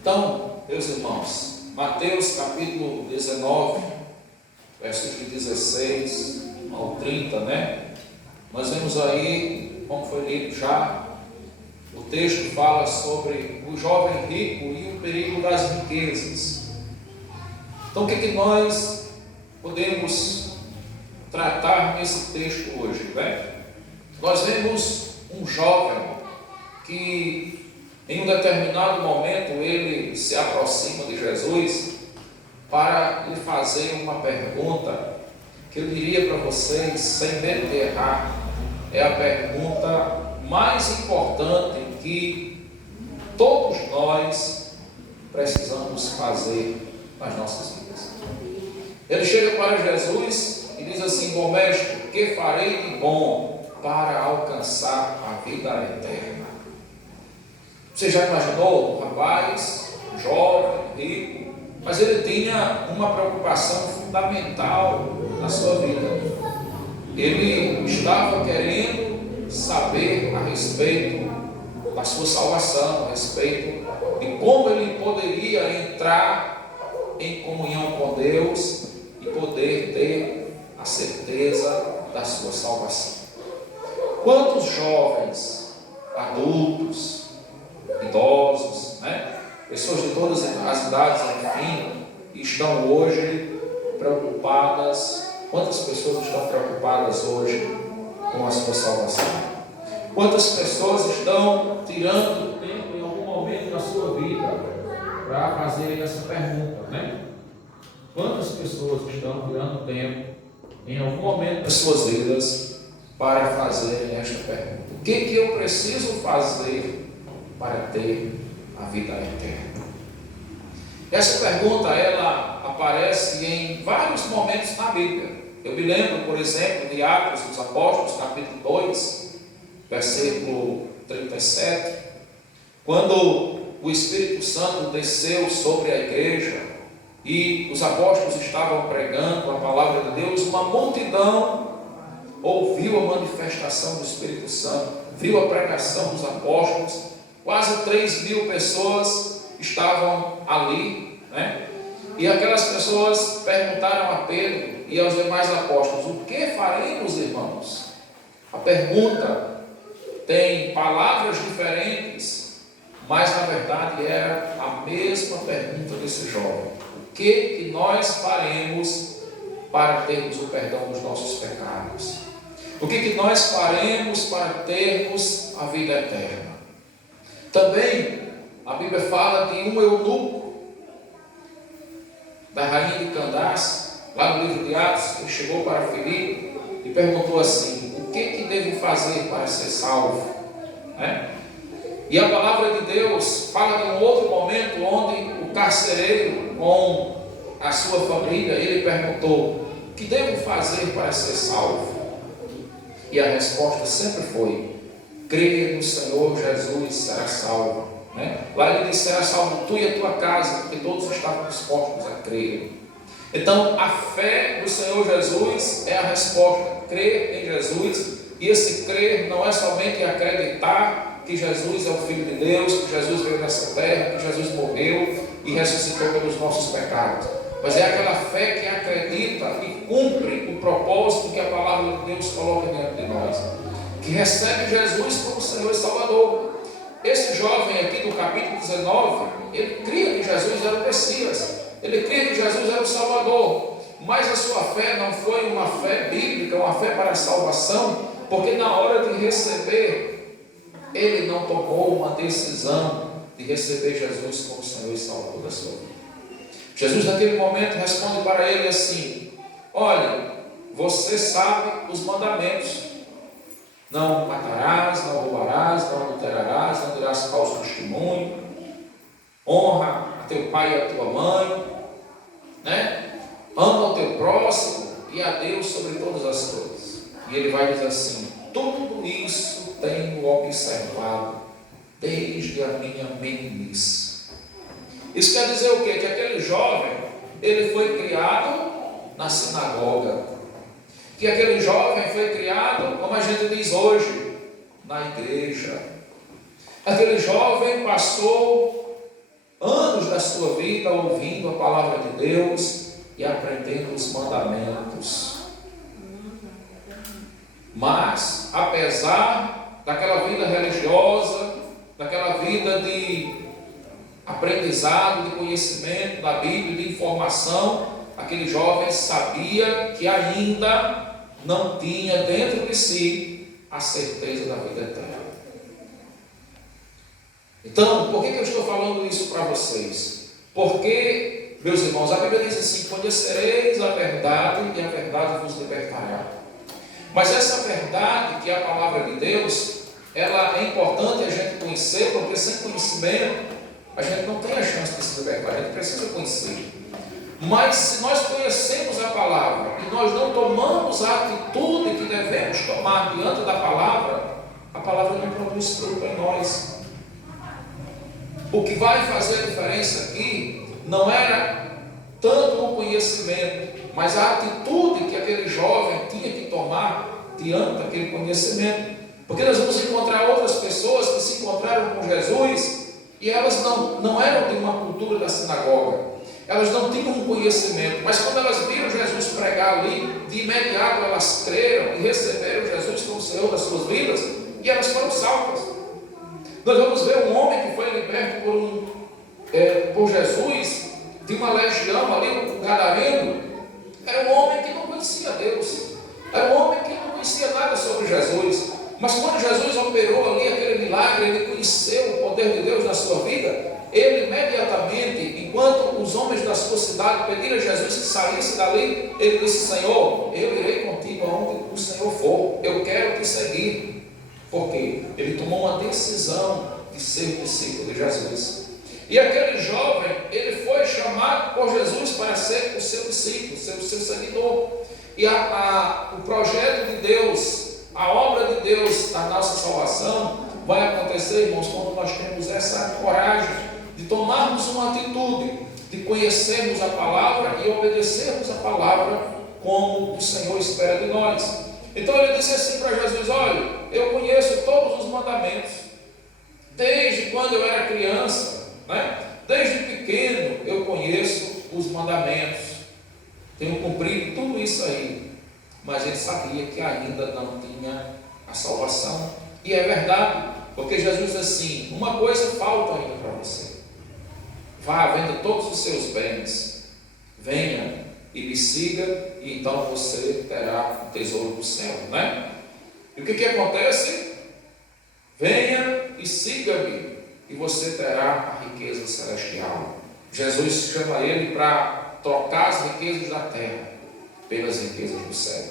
Então, meus irmãos, Mateus capítulo 19, versos de 16 ao 30, né? Nós vemos aí, como foi lido já, o texto fala sobre o jovem rico e o perigo das riquezas. Então, o que nós podemos tratar nesse texto hoje, né? Nós vemos um jovem que em um determinado momento ele se aproxima de Jesus para lhe fazer uma pergunta que eu diria para vocês, sem medo de errar, é a pergunta mais importante que todos nós precisamos fazer nas nossas vidas. Ele chega para Jesus e diz assim: bom mestre, que farei de bom para alcançar a vida eterna? Você já imaginou um rapaz, jovem, rico, mas ele tinha uma preocupação fundamental na sua vida. Ele estava querendo saber a respeito da sua salvação, a respeito de como ele poderia entrar em comunhão com Deus e poder ter a certeza da sua salvação. Quantos jovens, adultos, idosos, né? Pessoas de todas as idades, enfim, estão hoje preocupadas. Quantas pessoas estão preocupadas hoje com a sua salvação? Quantas pessoas estão tirando tempo em algum momento da sua vida para fazerem essa pergunta, né? Quantas pessoas estão tirando tempo em algum momento das suas vidas para fazerem esta pergunta? O que eu preciso fazer para ter a vida eterna? Essa pergunta, ela aparece em vários momentos na Bíblia. Eu me lembro, por exemplo, de Atos dos Apóstolos, capítulo 2, versículo 37, quando o Espírito Santo desceu sobre a igreja e os apóstolos estavam pregando a palavra de Deus, uma multidão ouviu a manifestação do Espírito Santo, viu a pregação dos apóstolos. Quase 3.000 pessoas estavam ali, né? E aquelas pessoas perguntaram a Pedro e aos demais apóstolos: o que faremos, irmãos? A pergunta tem palavras diferentes, mas na verdade era a mesma pergunta desse jovem: o que nós faremos para termos o perdão dos nossos pecados? O que nós faremos para termos a vida eterna? Também a Bíblia fala de um eunuco da rainha de Candace, lá no livro de Atos. Ele chegou para Filipe e perguntou assim: o que devo fazer para ser salvo? Né? E a palavra de Deus fala de um outro momento onde o carcereiro, com a sua família, ele perguntou: o que devo fazer para ser salvo? E a resposta sempre foi: creia no Senhor Jesus, será salvo. Né? Lá ele disse: será salvo tu e a tua casa, porque todos estavam dispostos a crer. Então a fé no Senhor Jesus é a resposta: crer em Jesus. E esse crer não é somente acreditar que Jesus é o Filho de Deus, que Jesus veio nessa terra, que Jesus morreu e ressuscitou pelos nossos pecados, mas é aquela fé que acredita e cumpre o propósito que a palavra de Deus coloca dentro de nós, que recebe Jesus como Senhor e Salvador. Esse jovem aqui do capítulo 19, ele cria que Jesus era o Messias, ele cria que Jesus era o Salvador, mas a sua fé não foi uma fé bíblica, uma fé para a salvação, porque na hora de receber, ele não tomou uma decisão de receber Jesus como Senhor e Salvador da sua vida. Jesus naquele momento responde para ele assim: olha, você sabe os mandamentos: não matarás, não roubarás, não adulterarás, não dirás falso testemunho, honra a teu pai e a tua mãe, né? Ama o teu próximo e a Deus sobre todas as coisas. E ele vai dizer assim: tudo isso tenho observado desde a minha meninice. Isso quer dizer o quê? Que aquele jovem, ele foi criado na sinagoga, que aquele jovem foi criado, como a gente diz hoje, na igreja. Aquele jovem passou anos da sua vida ouvindo a palavra de Deus e aprendendo os mandamentos. Mas, apesar daquela vida religiosa, daquela vida de aprendizado, de conhecimento da Bíblia, de informação, aquele jovem sabia que ainda não tinha dentro de si a certeza da vida eterna. Então, por que eu estou falando isso para vocês? Porque, meus irmãos, a Bíblia diz assim: conhecereis a verdade e a verdade vos libertará. Mas essa verdade, que é a palavra de Deus, ela é importante a gente conhecer, porque sem conhecimento a gente não tem a chance de se libertar, a gente precisa conhecer. Mas se nós conhecemos a palavra e nós não tomamos a atitude que devemos tomar diante da palavra, a palavra não produz fruto em nós. O que vai fazer a diferença aqui não era tanto o conhecimento, mas a atitude que aquele jovem tinha que tomar diante daquele conhecimento. Porque nós vamos encontrar outras pessoas que se encontraram com Jesus e elas não eram de uma cultura da sinagoga. Elas não tinham um conhecimento, mas quando elas viram Jesus pregar ali, de imediato elas creram e receberam Jesus como Senhor das suas vidas e elas foram salvas. Nós vamos ver um homem que foi liberto por Jesus, de uma legião ali, um gadareno. Era um homem que não conhecia Deus, era um homem que não conhecia nada sobre Jesus. Mas quando Jesus operou ali aquele milagre, ele conheceu o poder de Deus na sua vida. Ele imediatamente, enquanto os homens da sua cidade pediram a Jesus que saísse dali, ele disse: Senhor, eu irei contigo aonde o Senhor for, eu quero te seguir. Por quê? Ele tomou uma decisão de ser discípulo de Jesus. E aquele jovem, ele foi chamado por Jesus para ser o seu discípulo, ser o seu seguidor. E o projeto de Deus, a obra de Deus na nossa salvação vai acontecer, irmãos, quando nós temos essa coragem de tomarmos uma atitude, de conhecermos a palavra e obedecermos a palavra como o Senhor espera de nós. Então ele disse assim para Jesus: olha, eu conheço todos os mandamentos, desde quando eu era criança, desde pequeno eu conheço os mandamentos, tenho cumprido tudo isso aí. Mas ele sabia que ainda não tinha a salvação. E é verdade, porque Jesus diz assim: uma coisa falta ainda para você. Vá, venda todos os seus bens, venha e me siga, e então você terá o tesouro do céu, E o que acontece? Venha e siga-me, e você terá a riqueza celestial. Jesus chama ele para trocar as riquezas da terra pelas riquezas do céu.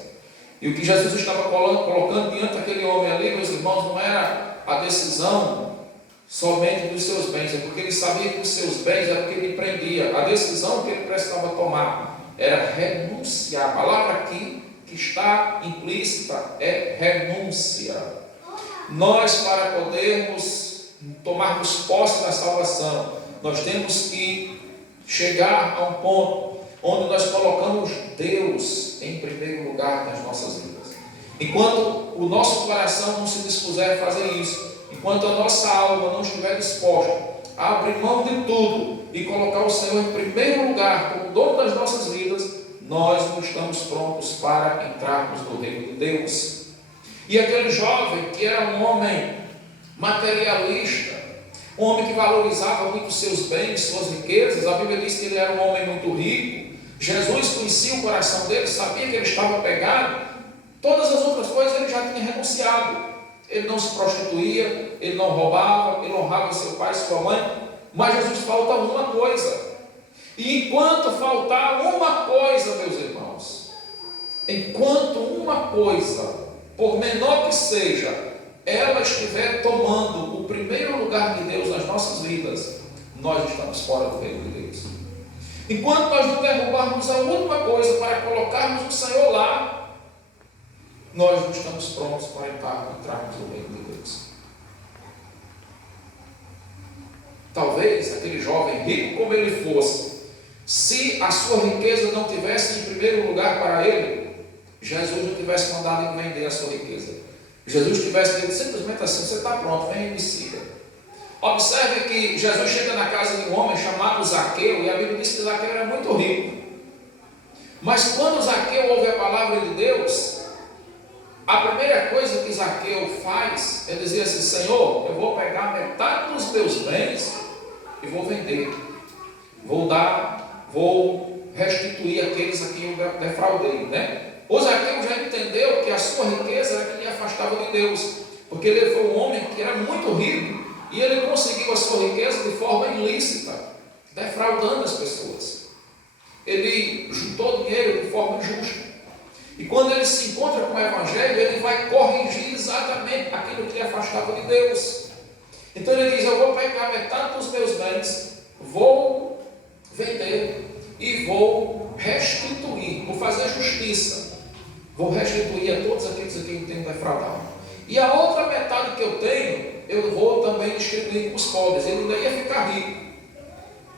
E o que Jesus estava colocando diante daquele homem ali, meus irmãos, não era a decisão somente dos seus bens, é porque ele sabia que os seus bens eram o que lhe prendia. A decisão que ele precisava tomar era renunciar. A palavra aqui que está implícita é renúncia. Nós, para podermos tomarmos posse da salvação, nós temos que chegar a um ponto onde nós colocamos Deus em primeiro lugar nas nossas vidas. Enquanto o nosso coração não se dispuser a fazer isso, enquanto a nossa alma não estiver disposta a abrir mão de tudo e colocar o Senhor em primeiro lugar como dono das nossas vidas, nós não estamos prontos para entrarmos no reino de Deus. E aquele jovem, que era um homem materialista, um homem que valorizava muito seus bens, suas riquezas, a Bíblia diz que ele era um homem muito rico. Jesus conhecia o coração dele, sabia que ele estava pegado. Todas as outras coisas ele já tinha renunciado. Ele não se prostituía, ele não roubava, ele honrava seu pai e sua mãe. Mas Jesus falta uma coisa. E enquanto faltar uma coisa, meus irmãos, enquanto uma coisa, por menor que seja, ela estiver tomando o primeiro lugar de Deus nas nossas vidas, nós estamos fora do reino de Deus. Enquanto nós não derrubarmos a última coisa para colocarmos o Senhor lá, nós não estamos prontos para entrarmos no reino de Deus. Talvez aquele jovem, rico como ele fosse, se a sua riqueza não tivesse em primeiro lugar para ele, Jesus não tivesse mandado ele vender a sua riqueza. Jesus tivesse dito simplesmente assim: você está pronto, vem e me siga. Observe que Jesus chega na casa de um homem chamado Zaqueu, e a Bíblia diz que Zaqueu era muito rico. Mas quando Zaqueu ouve a palavra de Deus, a primeira coisa que Zaqueu faz é dizer assim: Senhor, eu vou pegar metade dos meus bens e vou vender. Vou restituir aqueles a quem eu defraudei, né? O Zaqueu já entendeu que a sua riqueza era que lhe afastava de Deus, porque ele foi um homem que era muito rico e ele conseguiu a sua riqueza de forma ilícita, defraudando as pessoas. Ele juntou dinheiro de forma injusta. E quando ele se encontra com o Evangelho, ele vai corrigir exatamente aquilo que lhe afastava de Deus. Então ele diz: eu vou pegar metade dos meus bens, vou vender e vou restituir, vou fazer justiça, vou restituir a todos aqueles a quem eu tenho defraudado. E a outra metade que eu tenho, eu vou também distribuir com os pobres. Ele ainda ia ficar rico,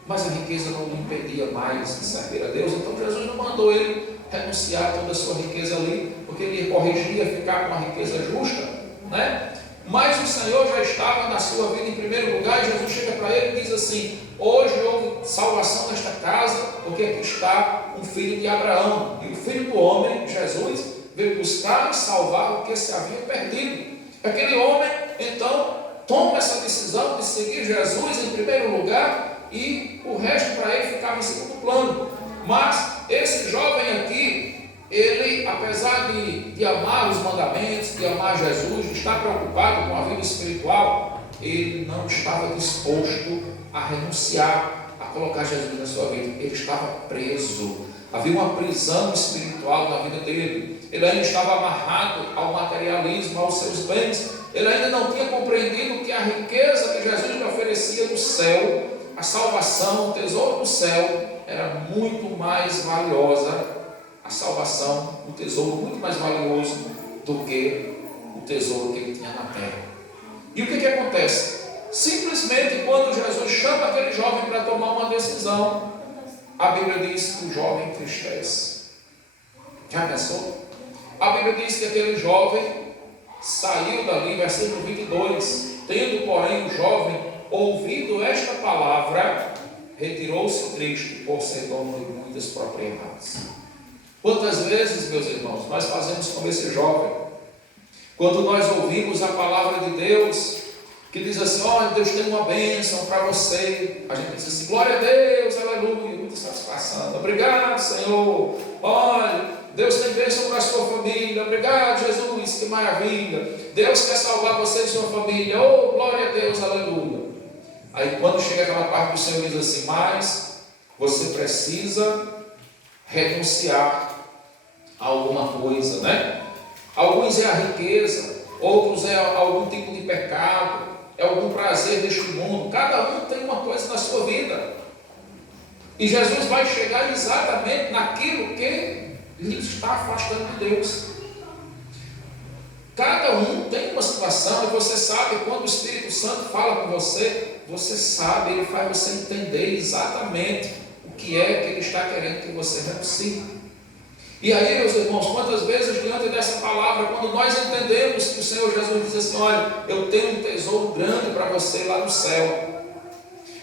mas a riqueza não lhe impedia mais de servir a Deus. Então Jesus não mandou ele renunciar toda a sua riqueza ali, porque ele ia corrigir, ia ficar com a riqueza justa, né? Mas o Senhor já estava na sua vida em primeiro lugar, e Jesus chega para ele e diz assim: hoje houve salvação nesta casa, porque aqui está um filho de Abraão, e o filho do homem, Jesus, veio buscar e salvar o que se havia perdido. Aquele homem, então, toma essa decisão de seguir Jesus em primeiro lugar, e o resto para ele ficava em segundo plano. Mas esse jovem aqui, ele, apesar de amar os mandamentos, de amar Jesus, de estar preocupado com a vida espiritual, ele não estava disposto a renunciar, a colocar Jesus na sua vida. Ele estava preso. Havia uma prisão espiritual na vida dele. Ele ainda estava amarrado ao materialismo, aos seus bens. Ele ainda não tinha compreendido que a riqueza que Jesus lhe oferecia do céu, a salvação, o tesouro do céu, era muito mais valiosa. A salvação, um tesouro muito mais valioso do que o tesouro que ele tinha na terra. E o que acontece? Simplesmente quando Jesus chama aquele jovem para tomar uma decisão, a Bíblia diz que o jovem entristece. Já pensou? A Bíblia diz que aquele jovem saiu dali, versículo 22, tendo porém o jovem ouvido esta palavra, retirou-se triste por ser dono de muitas propriedades. Quantas vezes, meus irmãos, nós fazemos como esse jovem, quando nós ouvimos a palavra de Deus, que diz assim: olha, Deus tem uma bênção para você, a gente diz assim: glória a Deus, aleluia, muita satisfação, obrigado Senhor, olha, Deus tem bênção para a sua família, obrigado Jesus, que maravilha, Deus quer salvar você e sua família, oh, glória a Deus, aleluia. Aí quando chega aquela parte do Senhor diz assim: mas você precisa renunciar a alguma coisa, né? Alguns é a riqueza, outros é algum tipo de pecado, é algum prazer deste mundo. Cada um tem uma coisa na sua vida, e Jesus vai chegar exatamente naquilo que lhe está afastando de Deus. Cada um tem uma situação, e você sabe, quando o Espírito Santo fala com você, você sabe, ele faz você entender exatamente o que é que ele está querendo que você renuncie. E aí, meus irmãos, quantas vezes diante dessa palavra, quando nós entendemos que o Senhor Jesus diz assim: olha, eu tenho um tesouro grande para você lá no céu,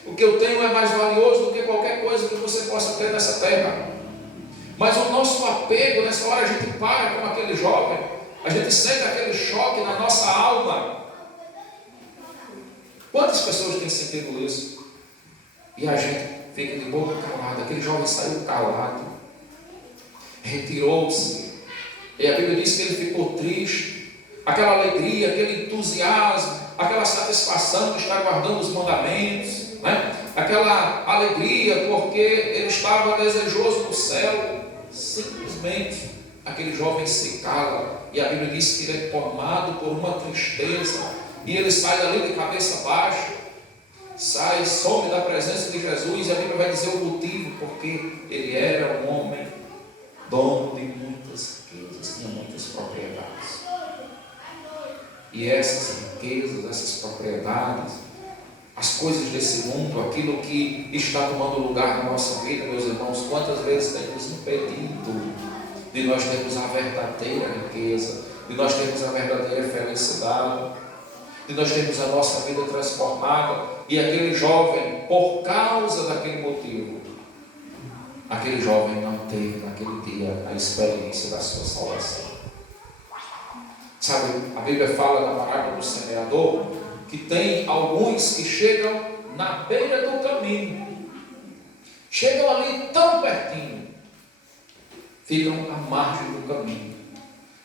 o que eu tenho é mais valioso do que qualquer coisa que você possa ter nessa terra. Mas o nosso apego, nessa hora a gente para como aquele jovem, a gente sente aquele choque na nossa alma. Quantas pessoas têm sentido isso? E a gente fica de boca calada. Aquele jovem saiu calado, retirou-se, e a Bíblia diz que ele ficou triste. Aquela alegria, aquele entusiasmo, aquela satisfação de estar guardando os mandamentos, né? Aquela alegria porque ele estava desejoso do céu. Simplesmente aquele jovem se cala, e a Bíblia diz que ele é tomado por uma tristeza, e ele sai dali de cabeça baixa, some da presença de Jesus, e a Bíblia vai dizer o motivo: porque ele era um homem dono de muitas riquezas, tinha muitas propriedades. E essas riquezas, essas propriedades, as coisas desse mundo, aquilo que está tomando lugar na nossa vida, meus irmãos, quantas vezes tem nos impedido de nós termos a verdadeira riqueza, de nós termos a verdadeira felicidade. de nós termos a nossa vida transformada, e aquele jovem, por causa daquele motivo, aquele jovem não teve naquele dia a experiência da sua salvação. Sabe, a Bíblia fala da parábola do semeador, que tem alguns que chegam na beira do caminho, chegam ali tão pertinho, ficam à margem do caminho.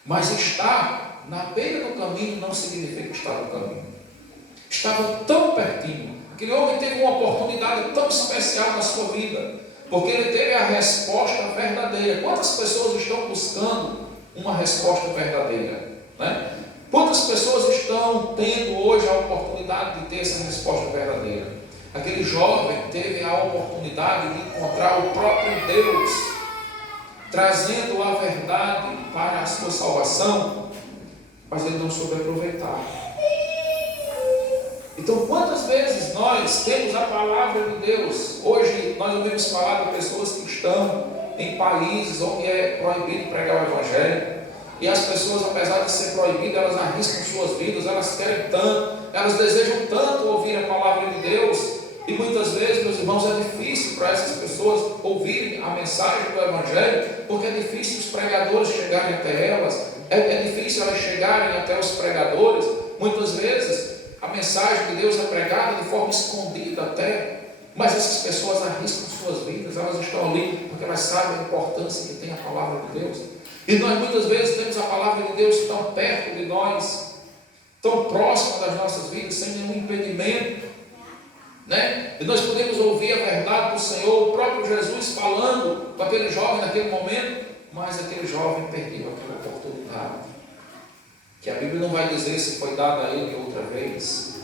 Mas estar na beira do caminho não significa estar no caminho. Estava tão pertinho. Aquele homem teve uma oportunidade tão especial na sua vida, porque ele teve a resposta verdadeira. Quantas pessoas estão buscando uma resposta verdadeira, né? Quantas pessoas estão tendo hoje a oportunidade de ter essa resposta verdadeira? Aquele jovem teve a oportunidade de encontrar o próprio Deus, trazendo a verdade para a sua salvação, mas ele não soube aproveitar. Então, quantas vezes nós temos a palavra de Deus? Hoje nós ouvimos falar de pessoas que estão em países onde é proibido pregar o Evangelho, e as pessoas, apesar de ser proibido, elas arriscam suas vidas, elas querem tanto, elas desejam tanto ouvir a palavra de Deus, e muitas vezes, meus irmãos, é difícil para essas pessoas ouvirem a mensagem do Evangelho, porque é difícil os pregadores chegarem até elas, é difícil elas chegarem até os pregadores. Muitas vezes a mensagem de Deus é pregada de forma escondida até, mas essas pessoas arriscam suas vidas, elas estão ali porque elas sabem a importância que tem a palavra de Deus. E nós muitas vezes temos a palavra de Deus tão perto de nós, tão próximo das nossas vidas, sem nenhum impedimento, né? E nós podemos ouvir a verdade do Senhor, o próprio Jesus falando com aquele jovem naquele momento, mas aquele jovem perdeu aquela oportunidade, que a Bíblia não vai dizer se foi dada a ele outra vez.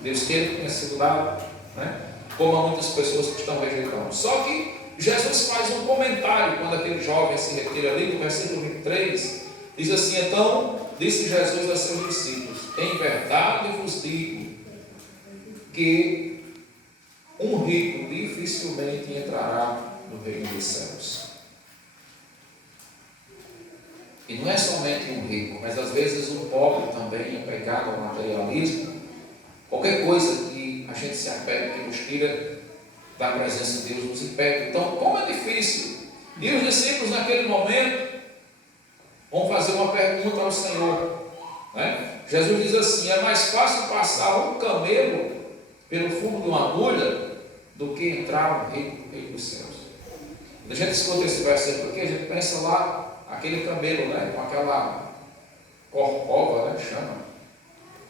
Deus queira que tenha sido dado, né? Como há muitas pessoas que estão rejeitando. Só que Jesus faz um comentário quando aquele jovem se retira ali, no versículo 23, diz assim: então disse Jesus a seus discípulos: em verdade vos digo que um rico dificilmente entrará no reino dos céus. E não é somente um rico, mas às vezes um pobre também, apegado ao materialismo, qualquer coisa que a gente se apega, que nos tira da presença de Deus, nos impede. Então, como é difícil. E os discípulos naquele momento vão fazer uma pergunta ao Senhor, né? Jesus diz assim: é mais fácil passar um camelo pelo fundo de uma agulha do que entrar no reino dos céus. Quando a gente escuta esse versículo aqui, a gente pensa lá, aquele camelo, né, com aquela corcova, né, chama,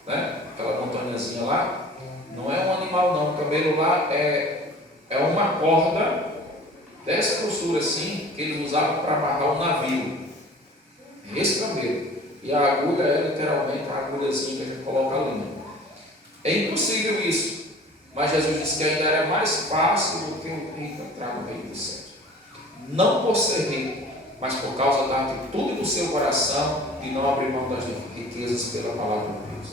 né, aquela montanhazinha lá, não é um animal não, o camelo lá é uma corda dessa grossura assim, que eles usavam para amarrar um navio. É esse camelo. E a agulha é literalmente a agulhazinha que a gente coloca ali. É impossível isso. Mas Jesus disse que ainda era mais fácil do que o rico entrar no reino dos céus. Não por ser rico, mas por causa da atitude do seu coração e não abrir mão das riquezas pela palavra de Deus.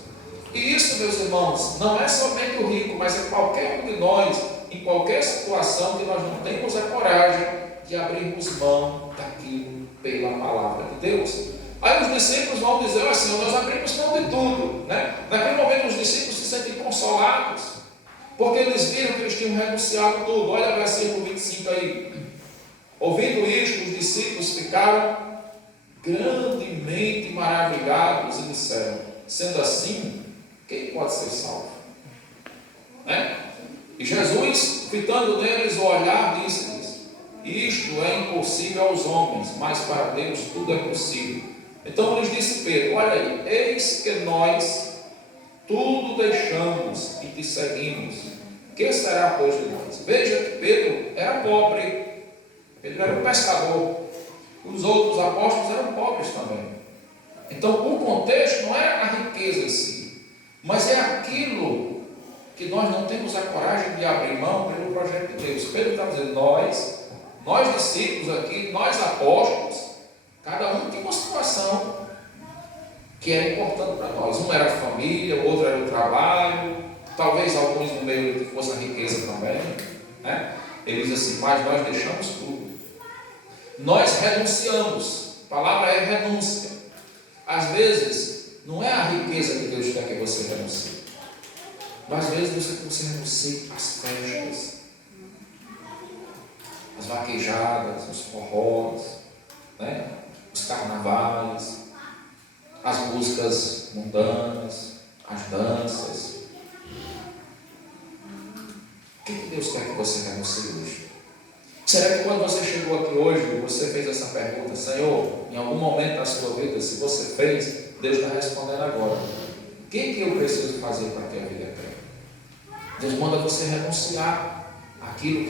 E isso, meus irmãos, não é somente o rico, mas é qualquer um de nós, em qualquer situação que nós não temos a coragem de abrirmos mão daquilo pela palavra de Deus. Aí os discípulos vão dizer assim: nós abrimos mão de tudo, né? Naquele momento os discípulos se sentem consolados, porque eles viram que eles tinham renunciado tudo. Olha o versículo 25 aí. Ouvindo isto, os discípulos ficaram grandemente maravilhados e disseram: sendo assim, quem pode ser salvo? Né? E Jesus, fitando neles o olhar, disse-lhes: isto é impossível aos homens, mas para Deus tudo é possível. Então lhes disse Pedro: olha aí, eis que nós tudo deixamos e te seguimos. Que será, pois, de nós? Veja que Pedro era pobre, Pedro era um pescador, os outros apóstolos eram pobres também. Então o contexto não é a riqueza em si, mas é aquilo que nós não temos a coragem de abrir mão pelo projeto de Deus. Pedro está dizendo: nós discípulos aqui, nós apóstolos, cada um tem uma situação que é importante para nós. Um era a família, o outro era o trabalho, talvez alguns no meio que fosse a riqueza também, né? Ele diz assim: mas nós deixamos tudo. Nós renunciamos. A palavra é renúncia. Às vezes não é a riqueza que Deus quer que você renuncie. Mas às vezes Deus quer que você renuncie às festas, as vaquejadas, os forrós, né? Os carnavais, as músicas mundanas, as danças. O que Deus quer que você renuncie hoje? Será que quando você chegou aqui hoje, você fez essa pergunta: Senhor, em algum momento da sua vida, se você fez, Deus está respondendo agora. O que eu preciso fazer para ter a vida eterna? Deus manda você renunciar àquilo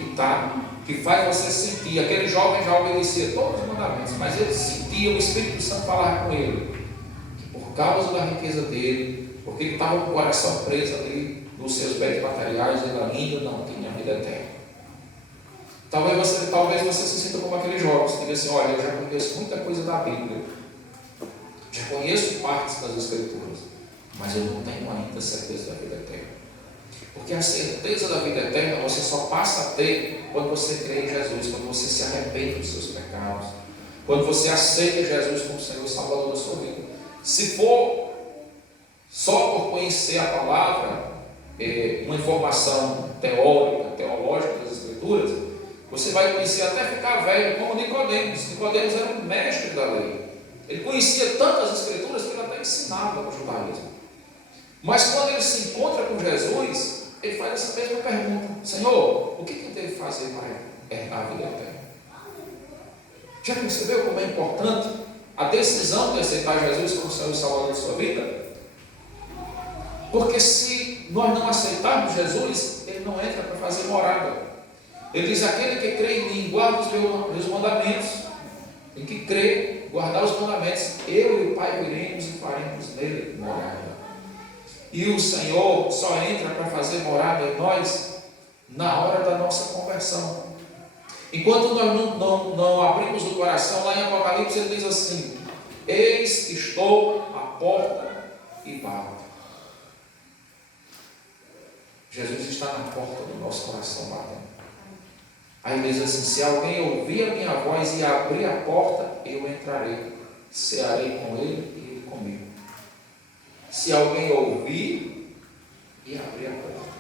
que faz você sentir. Aquele jovem já obedecia todos os mandamentos, mas ele sentia o Espírito Santo falar com ele, que por causa da riqueza dele, porque ele estava com o coração preso ali nos seus bens materiais, ele ainda não tinha a vida eterna. Talvez você se sinta como aquele jovem, você diga assim: olha, eu já conheço muita coisa da Bíblia, já conheço partes das Escrituras, mas eu não tenho ainda certeza da vida eterna. Porque a certeza da vida eterna você só passa a ter quando você crê em Jesus, quando você se arrepende dos seus pecados, quando você aceita Jesus como Senhor e Salvador da sua vida. Se for só por conhecer a palavra, uma informação teórica, teológica das Escrituras, você vai conhecer até ficar velho, como Nicodemos. Nicodemos era um mestre da lei. Ele conhecia tantas Escrituras que ele até ensinava o judaísmo. Mas quando ele se encontra com Jesus, ele faz essa mesma pergunta: Senhor, o que eu devo fazer para herdar a vida eterna? Já percebeu como é importante a decisão de aceitar Jesus como Senhor e Salvador da sua vida? Porque se nós não aceitarmos Jesus, ele não entra para fazer morada. Ele diz: aquele que crê em mim, guarda os meus mandamentos. Tem que crer, guardar os mandamentos. Eu e o Pai viremos e faremos nele morada. E o Senhor só entra para fazer morada em nós na hora da nossa conversão. Enquanto nós não abrimos o coração, lá em Apocalipse ele diz assim: eis que estou à porta e bato. Jesus está na porta do nosso coração batendo. Aí ele diz assim: se alguém ouvir a minha voz e abrir a porta, eu entrarei, cearei com ele e ele comigo. Se alguém ouvir e abrir a porta.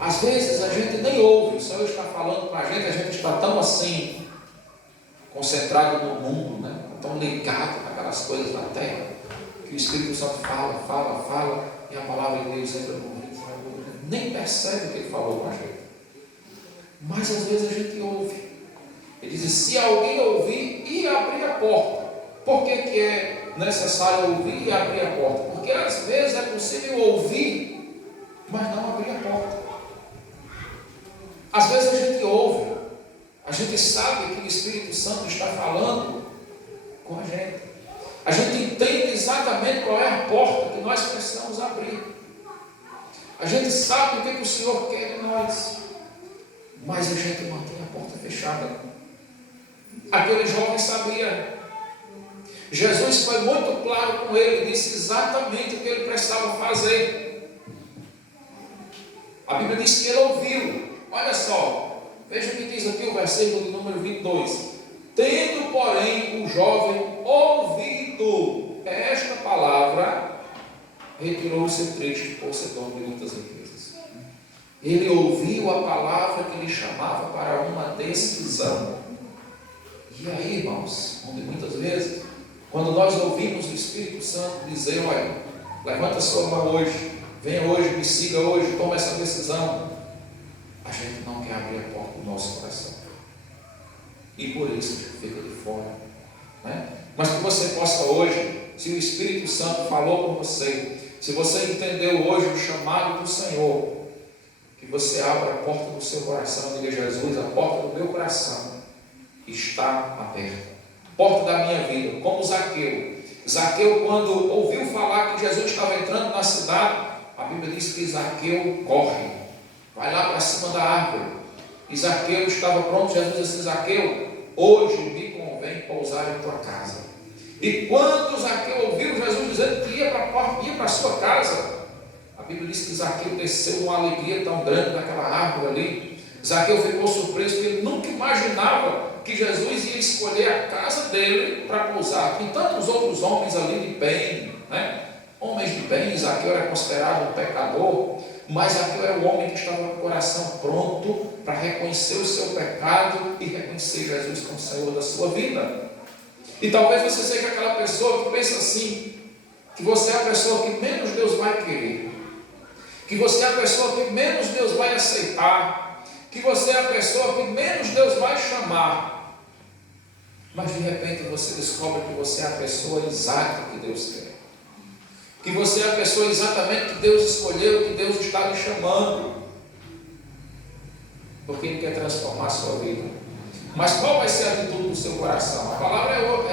Às vezes a gente nem ouve, o Senhor está falando com a gente está tão assim, concentrado no mundo, né? Tão ligado naquelas coisas da terra, que o Espírito Santo fala, e a palavra de Deus entra no ouvido, nem percebe o que ele falou com a gente. Mas às vezes a gente ouve. Ele diz: se alguém ouvir e abrir a porta. Por que é necessário ouvir e abrir a porta? Porque às vezes é possível ouvir, mas não abrir a porta. Às vezes a gente ouve, a gente sabe que o Espírito Santo está falando com a gente. A gente entende exatamente qual é a porta que nós precisamos abrir. A gente sabe o que o Senhor quer de nós, mas a gente mantém a porta fechada. Aquele jovem sabia. Jesus foi muito claro com ele, disse exatamente o que ele precisava fazer. A Bíblia diz que ele ouviu. Olha só, veja o que diz aqui o versículo de número 22. Tendo, porém, o jovem ouvido esta palavra, retirou-se triste, possuidor de muitas riquezas. Ele ouviu a palavra que lhe chamava para uma decisão. E aí, irmãos, onde muitas vezes, quando nós ouvimos o Espírito Santo dizer: olha, levanta a sua mão hoje, venha hoje, me siga hoje, toma essa decisão, a gente não quer abrir a porta do nosso coração. E por isso a gente fica de fora, né? Mas que você possa hoje, se o Espírito Santo falou com você, se você entendeu hoje o chamado do Senhor, que você abra a porta do seu coração e diga: Jesus, a porta do meu coração está aberta. Porta da minha vida, como Zaqueu. Zaqueu, quando ouviu falar que Jesus estava entrando na cidade, a Bíblia diz que Zaqueu corre, vai lá para cima da árvore. E Zaqueu estava pronto. Jesus disse: Zaqueu, hoje me convém pousar em tua casa. E quando Zaqueu ouviu Jesus dizendo que ia para a porta, ia para a sua casa, a Bíblia diz que Zaqueu desceu uma alegria tão grande naquela árvore ali. Zaqueu ficou surpreso, porque ele nunca imaginava que Jesus ia escolher a casa dele para pousar. Tem tantos outros homens ali de bem, né? Homens de bem. Zaqueu era considerado um pecador, mas Zaqueu era o homem que estava com o coração pronto para reconhecer o seu pecado e reconhecer Jesus como Senhor da sua vida. E talvez você seja aquela pessoa que pensa assim, que você é a pessoa que menos Deus vai querer, que você é a pessoa que menos Deus vai aceitar, que você é a pessoa que menos Deus vai chamar, mas de repente você descobre que você é a pessoa exata que Deus quer, que você é a pessoa exatamente que Deus escolheu, que Deus está lhe chamando, porque Ele quer transformar a sua vida. Mas qual vai ser a atitude do seu coração? A palavra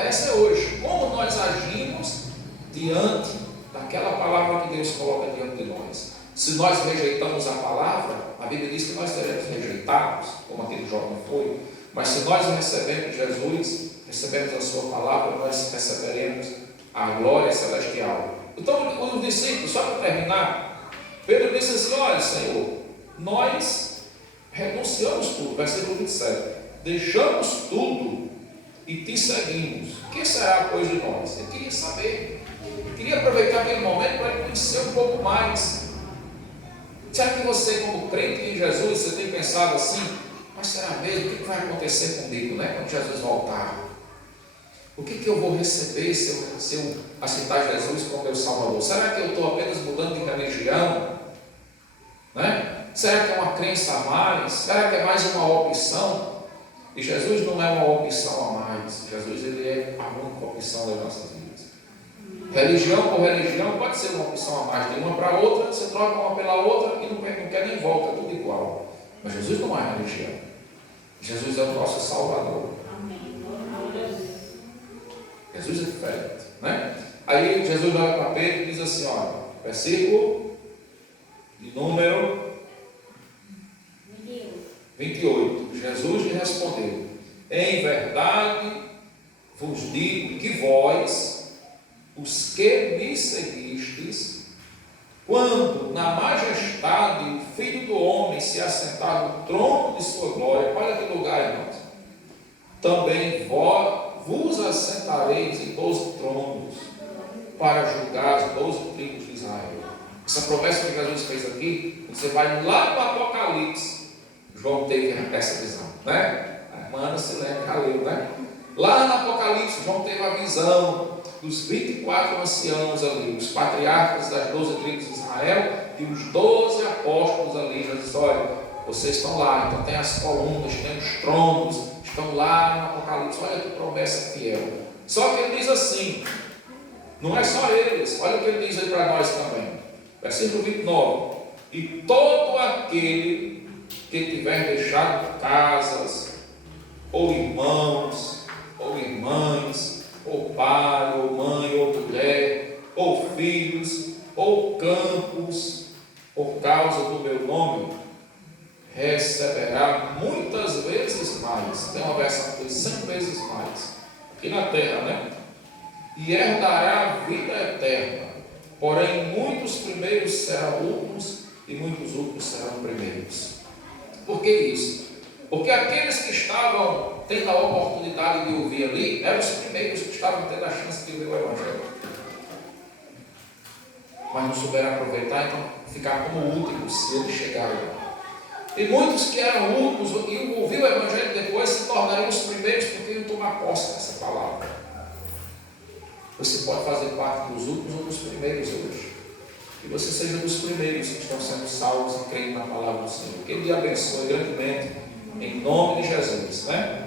essa é hoje. Como nós agimos diante daquela palavra que Deus coloca diante de nós? Se nós rejeitamos a palavra, a Bíblia diz que nós seremos rejeitados, como aquele jovem foi. Mas se nós recebemos Jesus, recebemos a sua palavra, nós receberemos a glória celestial. Então, os discípulos, só para terminar, Pedro disse assim: olha, Senhor, nós renunciamos tudo, versículo 27. Deixamos tudo e te seguimos. O que será, pois, de nós? Ele queria saber. Queria aproveitar aquele momento para conhecer um pouco mais. Será que você, como crente em Jesus, você tem pensado assim? Mas será mesmo? O que vai acontecer comigo, né, quando Jesus voltar? O que eu vou receber se eu aceitar Jesus como meu Salvador? Será que eu estou apenas mudando de religião? Né? Será que é uma crença a mais? Será que é mais uma opção? E Jesus não é uma opção a mais. Jesus, Ele é a única opção das nossas vidas. Religião por religião pode ser uma opção a mais. De uma para outra, você troca uma pela outra e não quer nem volta, é tudo igual. Mas Jesus não é religião. Jesus é o nosso Salvador. Jesus é diferente, né? Aí Jesus olha para Pedro e diz assim, olha, versículo de número 28. Jesus lhe respondeu: em verdade vos digo que vós, os que me seguistes, quando na majestade o Filho do Homem se assentar no trono de sua glória, olha que lugar, irmãos, também vos assentareis em 12 tronos para julgar as 12 tribos de Israel. Essa promessa que Jesus fez aqui, você vai lá no Apocalipse. João teve essa visão, né? A irmã Ana se lembra, já leu, né? Lá no Apocalipse, João teve a visão dos 24 anciãos ali, os patriarcas das 12 tribos de Israel e os 12 apóstolos ali. Jesus disse: olha, vocês estão lá, então tem as colunas, tem os tronos, estão lá no Apocalipse. Olha que promessa fiel. Só que ele diz assim, não é só eles, olha o que ele diz aí para nós também, versículo 29: e todo aquele que tiver deixado casas, ou irmãos, ou irmãs, ou pai, ou mãe, ou mulher, ou filhos, ou campos, por causa do meu nome, receberá muitas vezes mais. Tem uma versão que diz 100 vezes mais, aqui na terra, né? E herdará a vida eterna. Porém, muitos primeiros serão últimos, e muitos últimos serão primeiros. Por que isso? Porque aqueles que estavam tendo a oportunidade de ouvir ali, eram os primeiros que estavam tendo a chance de ouvir o Evangelho. Mas não souberam aproveitar, então ficar como últimos, se eles chegarem lá. E muitos que eram últimos e ouviram o Evangelho depois se tornariam os primeiros, porque iam tomar posse dessa palavra. Você pode fazer parte dos últimos ou dos primeiros hoje. Que você seja dos primeiros que estão sendo salvos e creem na palavra do Senhor. Que Ele lhe abençoe grandemente, em nome de Jesus, né?